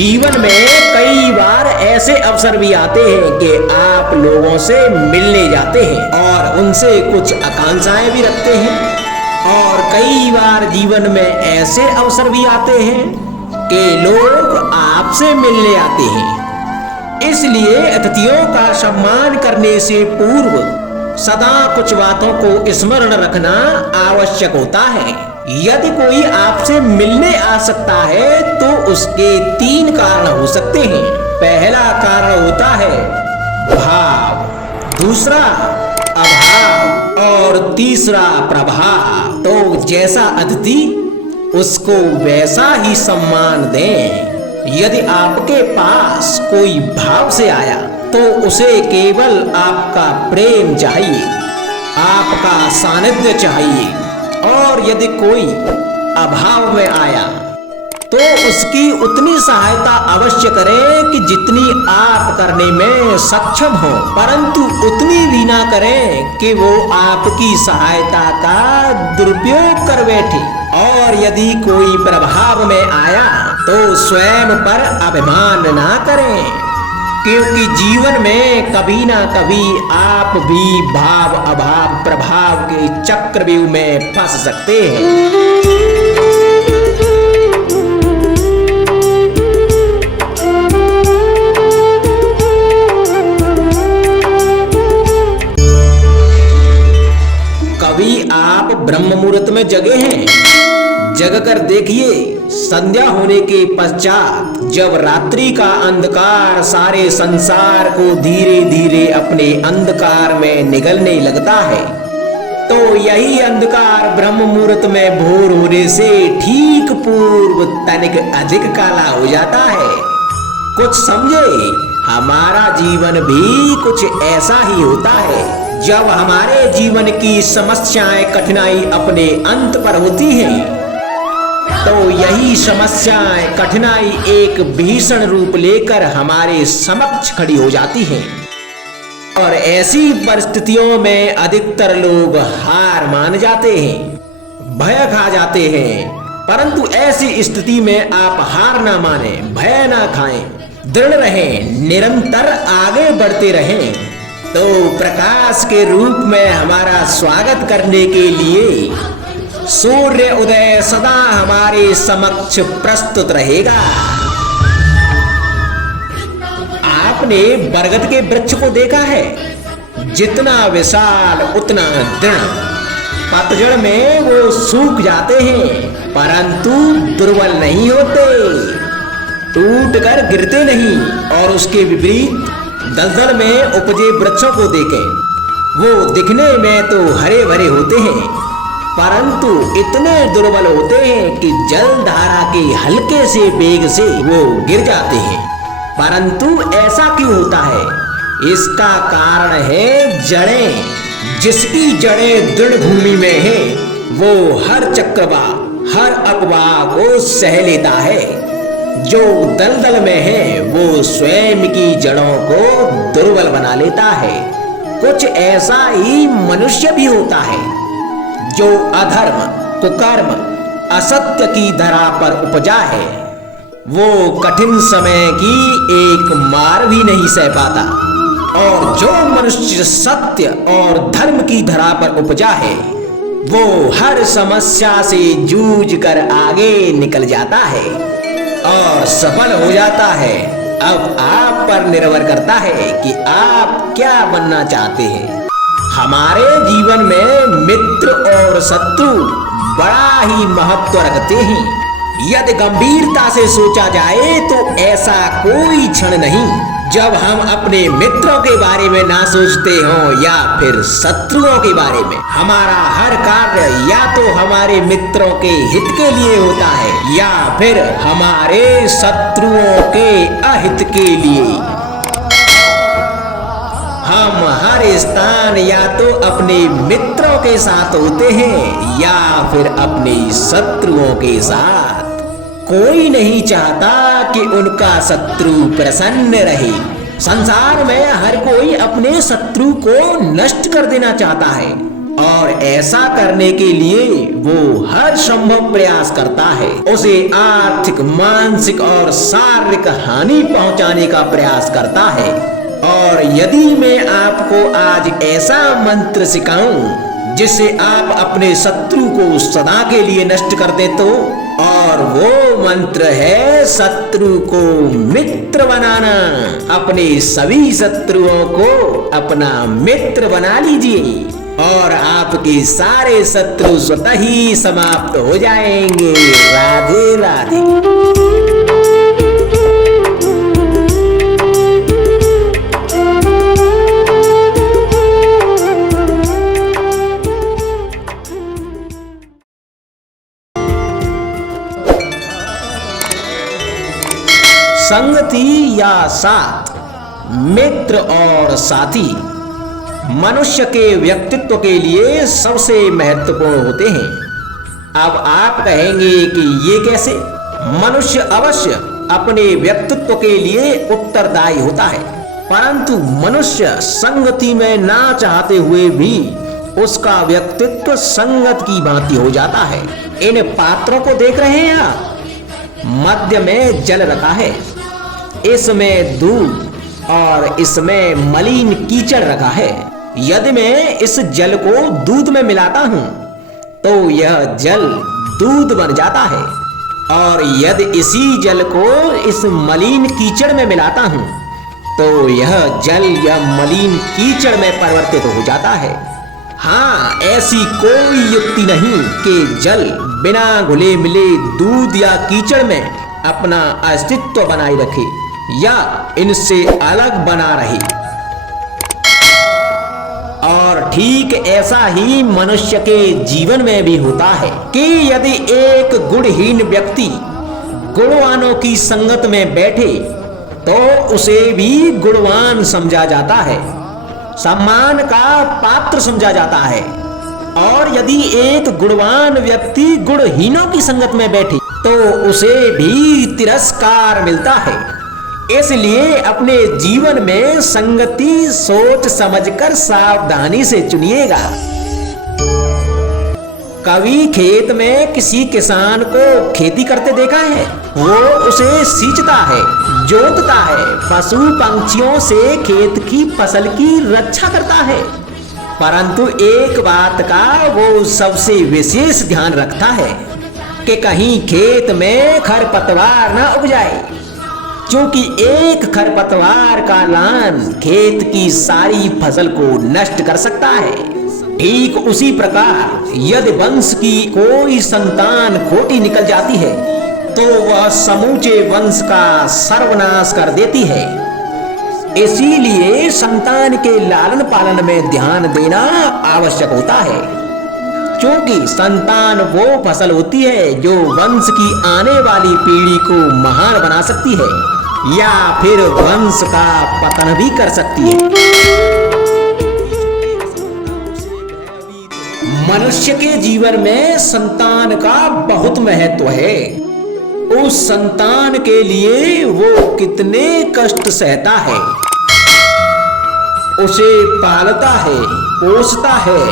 जीवन में कई बार ऐसे अवसर भी आते हैं कि आप लोगों से मिलने जाते हैं और उनसे कुछ आकांक्षाएं भी रखते हैं, और कई बार जीवन में ऐसे अवसर भी आते हैं कि लोग आपसे मिलने आते हैं। इसलिए अतिथियों का सम्मान करने से पूर्व सदा कुछ बातों को स्मरण रखना आवश्यक होता है। यदि कोई आपसे मिलने आ सकता है तो उसके 3 कारण हो सकते हैं। पहला कारण होता है भाव, दूसरा अभाव और तीसरा प्रभाव। तो जैसा अतिथि उसको वैसा ही सम्मान दें। यदि आपके पास कोई भाव से आया तो उसे केवल आपका प्रेम चाहिए, आपका सानिध्य चाहिए, और यदि कोई अभाव में आया तो उसकी उतनी सहायता अवश्य करें कि जितनी आप करने में सक्षम हो, परंतु उतनी भी ना करें कि वो आपकी सहायता का दुरुपयोग कर बैठे। और यदि कोई प्रभाव में आया तो स्वयं पर अभिमान ना करें, क्योंकि जीवन में कभी ना कभी आप भी भाव अभाव प्रभाव के चक्रव्यूह में फंस सकते हैं। कभी आप ब्रह्म मुहूर्त में जगे हैं? जगकर देखिए, संध्या होने के पश्चात जब रात्रि का अंधकार सारे संसार को धीरे धीरे अपने अंधकार में निगलने लगता है, तो यही अंधकार ब्रह्म मुहूर्त में भोर होने से ठीक पूर्व तनिक अधिक काला हो जाता है। कुछ समझे, हमारा जीवन भी कुछ ऐसा ही होता है। जब हमारे जीवन की समस्याएं कठिनाई अपने अंत पर होती हैं, तो यही समस्याएं कठिनाई एक भीषण रूप लेकर हमारे समक्ष खड़ी हो जाती हैं, और ऐसी परिस्थितियों में अधिकतर लोग हार मान जाते हैं, भय खा जाते हैं। परंतु ऐसी स्थिति में आप हार ना माने, भय ना खाएं, दृढ़ रहें, निरंतर आगे बढ़ते रहें। तो प्रकाश के रूप में हमारा स्वागत करने के लिए सूर्य उदय सदा हमारे समक्ष प्रस्तुत रहेगा। आपने बरगद के वृक्ष को देखा है? जितना विशाल उतना दृढ़। पतझड़ में वो सूख जाते हैं, परंतु दुर्बल नहीं होते, टूटकर गिरते नहीं। और उसके विपरीत दलदल में उपजे वृक्षों को देखें, वो दिखने में तो हरे भरे होते हैं, परंतु इतने दुर्बल होते हैं कि जल धारा के हल्के से वेग से वो गिर जाते हैं। परंतु ऐसा क्यों होता है? इसका कारण है जड़ें। जिसकी जड़ें दृढ़ भूमि में है वो हर चक्रवात, हर अफवाह को सह लेता है। जो दलदल में है वो स्वयं की जड़ों को दुर्बल बना लेता है। कुछ ऐसा ही मनुष्य भी होता है, जो अधर्म, कुकर्म, असत्य की धरा पर उपजा है। वो कठिन समय की एक मार भी नहीं सह पाता, और जो मनुष्य सत्य और धर्म की धरा पर उपजा है वो हर समस्या से जूझ कर आगे निकल जाता है और सफल हो जाता है। अब आप पर निर्भर करता है कि आप क्या बनना चाहते हैं। हमारे जीवन में मित्र और शत्रु बड़ा ही महत्व रखते हैं। यदि गंभीरता से सोचा जाए तो ऐसा कोई क्षण नहीं जब हम अपने मित्रों के बारे में ना सोचते हों या फिर शत्रुओं के बारे में। हमारा हर कार्य या तो हमारे मित्रों के हित के लिए होता है या फिर हमारे शत्रुओं के अहित के लिए। हम हर स्थान या तो अपने मित्रों के साथ होते हैं या फिर अपने शत्रुओं के साथ। कोई नहीं चाहता कि उनका शत्रु प्रसन्न रहे। संसार में हर कोई अपने शत्रु को नष्ट कर देना चाहता है, और ऐसा करने के लिए वो हर संभव प्रयास करता है। उसे आर्थिक, मानसिक और शारीरिक हानि पहुंचाने का प्रयास करता है। और यदि मैं आपको आज ऐसा मंत्र सिखाऊं जिससे आप अपने शत्रु को सदा के लिए नष्ट कर दे तो, और वो मंत्र है शत्रु को मित्र बनाना। अपने सभी शत्रुओं को अपना मित्र बना लीजिए और आपके सारे शत्रु स्वतः ही समाप्त हो जाएंगे। राधे राधे। संगति या साथ, मित्र और साथी मनुष्य के व्यक्तित्व के लिए सबसे महत्वपूर्ण होते हैं। अब आप कहेंगे कि ये कैसे? मनुष्य अवश्य अपने व्यक्तित्व के लिए उत्तरदायी होता है, परंतु मनुष्य संगति में ना चाहते हुए भी उसका व्यक्तित्व संगत की भांति हो जाता है। इन पात्रों को देख रहे हैं आप? मध्य में जल रखा है, इसमें दूध और इसमें मलिन कीचड़ रखा है। यदि मैं इस जल को दूध में मिलाता हूं तो यह जल दूध बन जाता है, और यदि इसी जल को इस मलिन कीचड़ में मिलाता हूं तो यह जल या मलिन कीचड़ में परिवर्तित हो जाता है। हाँ, ऐसी कोई युक्ति नहीं कि जल बिना घुले मिले दूध या कीचड़ में अपना अस्तित्व बनाए रखे या इनसे अलग बना रहे। और ठीक ऐसा ही मनुष्य के जीवन में भी होता है कि यदि एक गुणहीन व्यक्ति गुणवानों की संगत में बैठे तो उसे भी गुणवान समझा जाता है, सम्मान का पात्र समझा जाता है। और यदि एक गुणवान व्यक्ति गुणहीनों की संगत में बैठे तो उसे भी तिरस्कार मिलता है। इसलिए अपने जीवन में संगति सोच समझकर सावधानी से चुनिएगा। कभी खेत में किसी किसान को खेती करते देखा है? वो उसे सींचता है, जोतता है, पशु पंछियों से खेत की फसल की रक्षा करता है, परंतु एक बात का वो सबसे विशेष ध्यान रखता है कि कहीं खेत में खरपतवार न उग जाए, क्योंकि एक खरपतवार का लान खेत की सारी फसल को नष्ट कर सकता है। ठीक उसी प्रकार यदि वंश की कोई संतान खोटी निकल जाती है तो वह समूचे वंश का सर्वनाश कर देती है। इसीलिए संतान के लालन पालन में ध्यान देना आवश्यक होता है, क्योंकि संतान वो फसल होती है जो वंश की आने वाली पीढ़ी को महान बना सकती है या फिर वंश का पतन भी कर सकती है। मनुष्य के जीवन में संतान का बहुत महत्व है। उस संतान के लिए वो कितने कष्ट सहता है, उसे पालता है, पोसता है,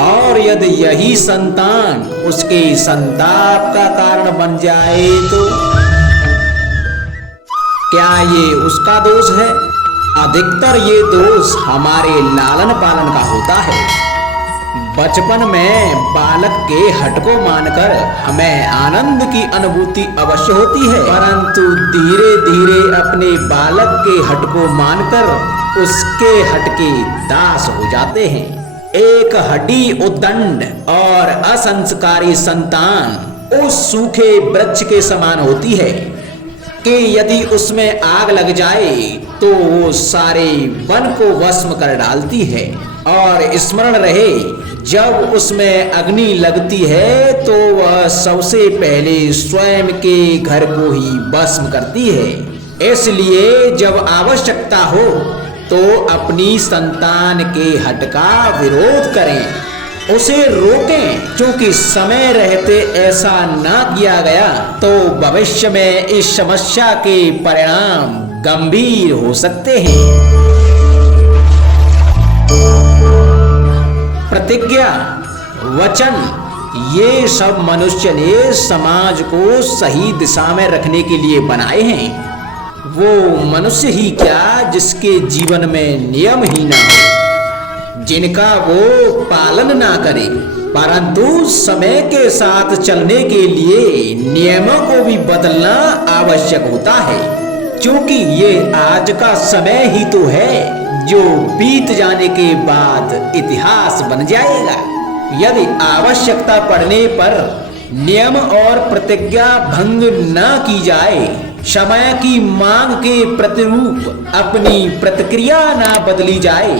और यदि यही संतान उसके संताप का कारण बन जाए तो क्या ये उसका दोष है? अधिकतर ये दोष हमारे लालन पालन का होता है। बचपन में बालक के हठ को मानकर हमें आनंद की अनुभूति अवश्य होती है, परंतु धीरे धीरे अपने बालक के हठ को मानकर उसके हठ के दास हो जाते हैं। एक हड्डी उद्दंड और असंस्कारी संतान उस सूखे वृक्ष के समान होती है कि यदि उसमें आग लग जाए तो वो सारे वन को भस्म कर डालती है। और स्मरण रहे, जब उसमें अग्नि लगती है तो वह सबसे पहले स्वयं के घर को ही भस्म करती है। इसलिए जब आवश्यकता हो तो अपनी संतान के हठ का विरोध करें, उसे रोकें, क्योंकि समय रहते ऐसा ना किया गया तो भविष्य में इस समस्या के परिणाम गंभीर हो सकते हैं। प्रतिज्ञा, वचन, ये सब मनुष्य ने समाज को सही दिशा में रखने के लिए बनाए हैं। वो मनुष्य ही क्या जिसके जीवन में नियम ही ना हो, जिनका वो पालन ना करे, परंतु समय के साथ चलने के लिए नियमों को भी बदलना आवश्यक होता है, क्योंकि ये आज का समय ही तो है जो बीत जाने के बाद इतिहास बन जाएगा। यदि आवश्यकता पड़ने पर नियम और प्रतिज्ञा भंग न की जाए, समय की मांग के प्रतिरूप अपनी प्रतिक्रिया न बदली जाए,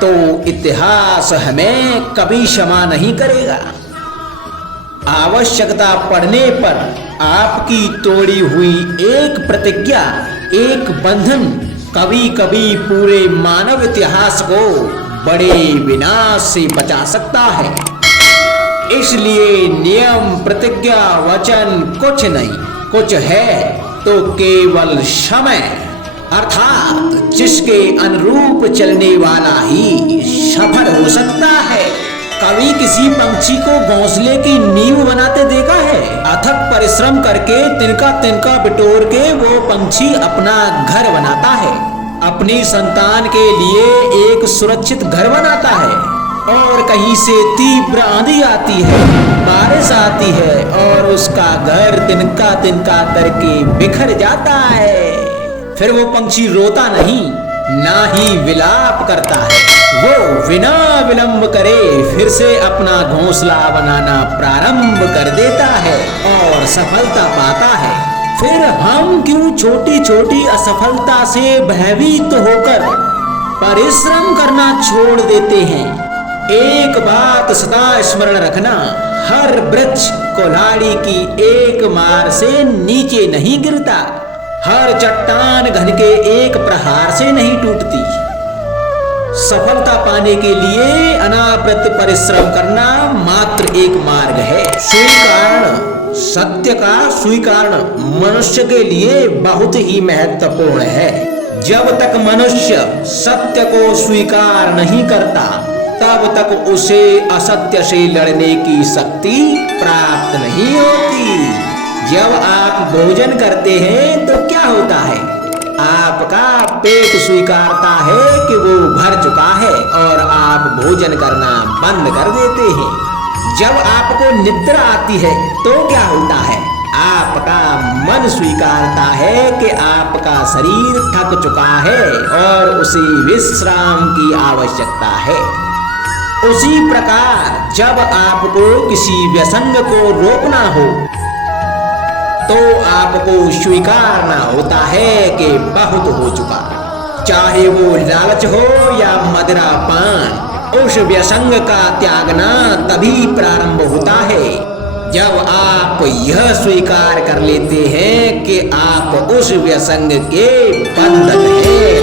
तो इतिहास हमें कभी क्षमा नहीं करेगा। आवश्यकता पड़ने पर आपकी तोड़ी हुई एक प्रतिज्ञा, एक बंधन कभी कभी पूरे मानव इतिहास को बड़े विनाश से बचा सकता है। इसलिए नियम, प्रतिज्ञा, वचन कुछ नहीं, कुछ है तो केवल समय, अर्थात जिसके अनुरूप चलने वाला ही सफल हो सकता है। कभी किसी पंछी को घोंसले की नींव बनाते देखा है? अथक परिश्रम करके तिनका तिनका बिटोर के वो पंछी अपना घर बनाता है, अपनी संतान के लिए एक सुरक्षित घर बनाता है। और कहीं से तीव्र आंधी आती है, बारिश आती है और उसका घर तिनका तिनका करके बिखर जाता है। फिर वो पंछी रोता नहीं, ना ही विलाप करता है, वो बिना विलंब करे फिर से अपना घोंसला बनाना प्रारंभ कर देता है और सफलता पाता है। फिर हम क्यों छोटी छोटी असफलता से भयभीत होकर परिश्रम करना छोड़ देते हैं? एक बात सदा स्मरण रखना, हर वृक्ष कुल्हाड़ी की एक मार से नीचे नहीं गिरता, हर चट्टान घन के एक प्रहार से नहीं टूटती। सफलता पाने के लिए अनावृत परिश्रम करना मात्र एक मार्ग है। स्वीकरण, सत्य का स्वीकरण मनुष्य के लिए बहुत ही महत्वपूर्ण है। जब तक मनुष्य सत्य को स्वीकार नहीं करता, तब तक उसे असत्य से लड़ने की शक्ति प्राप्त नहीं होती। जब आप भोजन करते हैं तो क्या होता है? आपका पेट स्वीकारता है कि वो भर चुका है और आप भोजन करना बंद कर देते हैं। जब आपको निद्रा आती है तो क्या होता है? आपका मन स्वीकारता है कि आपका शरीर थक चुका है और उसे विश्राम की आवश्यकता है। उसी प्रकार जब आपको किसी व्यसंग को रोकना हो तो आपको स्वीकारना होता है कि बहुत हो चुका। चाहे वो लालच हो या मदिरा पान, उस व्यसंग का त्यागना तभी प्रारंभ होता है जब आप यह स्वीकार कर लेते हैं कि आप उस व्यसंग के बंधन हैं।